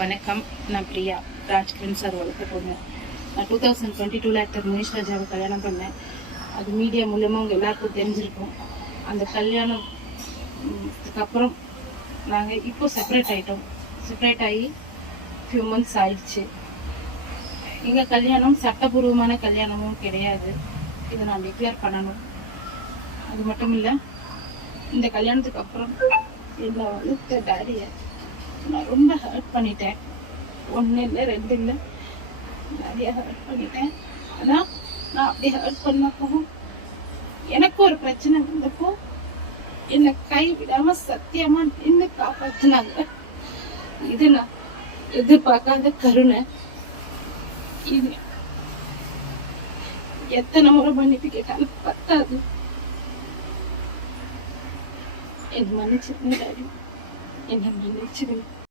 வணக்கம். நான் பிரியா, ராஜ்கிரண் சார் வளர்க்க போனேன். நான் 2022 ஆக்டர் மனிஷ் ராஜாவை கல்யாணம் பண்ணேன். அது மீடியா மூலமாக உங்கள் எல்லாருக்கும் தெரிஞ்சிருக்கும். அந்த கல்யாணத்துக்கு அப்புறம் நாங்கள் இப்போ செப்பரேட் ஆகிட்டோம். செப்பரேட் ஆகி ஃபியூ மந்த்ஸ் ஆயிடுச்சு. எங்கள் கல்யாணம் சட்டபூர்வமான கல்யாணமும் கிடையாது. இதை நான் டிக்ளேர் பண்ணணும். அது மட்டும் இல்லை, இந்த கல்யாணத்துக்கு அப்புறம் என்னை வளர்த்த டேடியை நான் ரொம்ப ஹர்ட் பண்ணிட்டேன். 1 இல்லை 2 இல்லை, நிறைய ஹர்ட் பண்ணிட்டேன். ஆனால் நான் அப்படி ஹர்ட் பண்ணப்போ எனக்கு ஒரு பிரச்சனை வந்தப்போ என்னை கைவிடாம சத்தியமா நின்று காப்பாற்றினாங்க. இது நான் எதிர்பார்க்காத கருணை. இது எத்தனை முறை மன்னிப்பு கேட்டாலும் பத்தாது. என்ன மன்னிச்சிருங்க டாடி, என்ன மன்னிச்சிருங்க.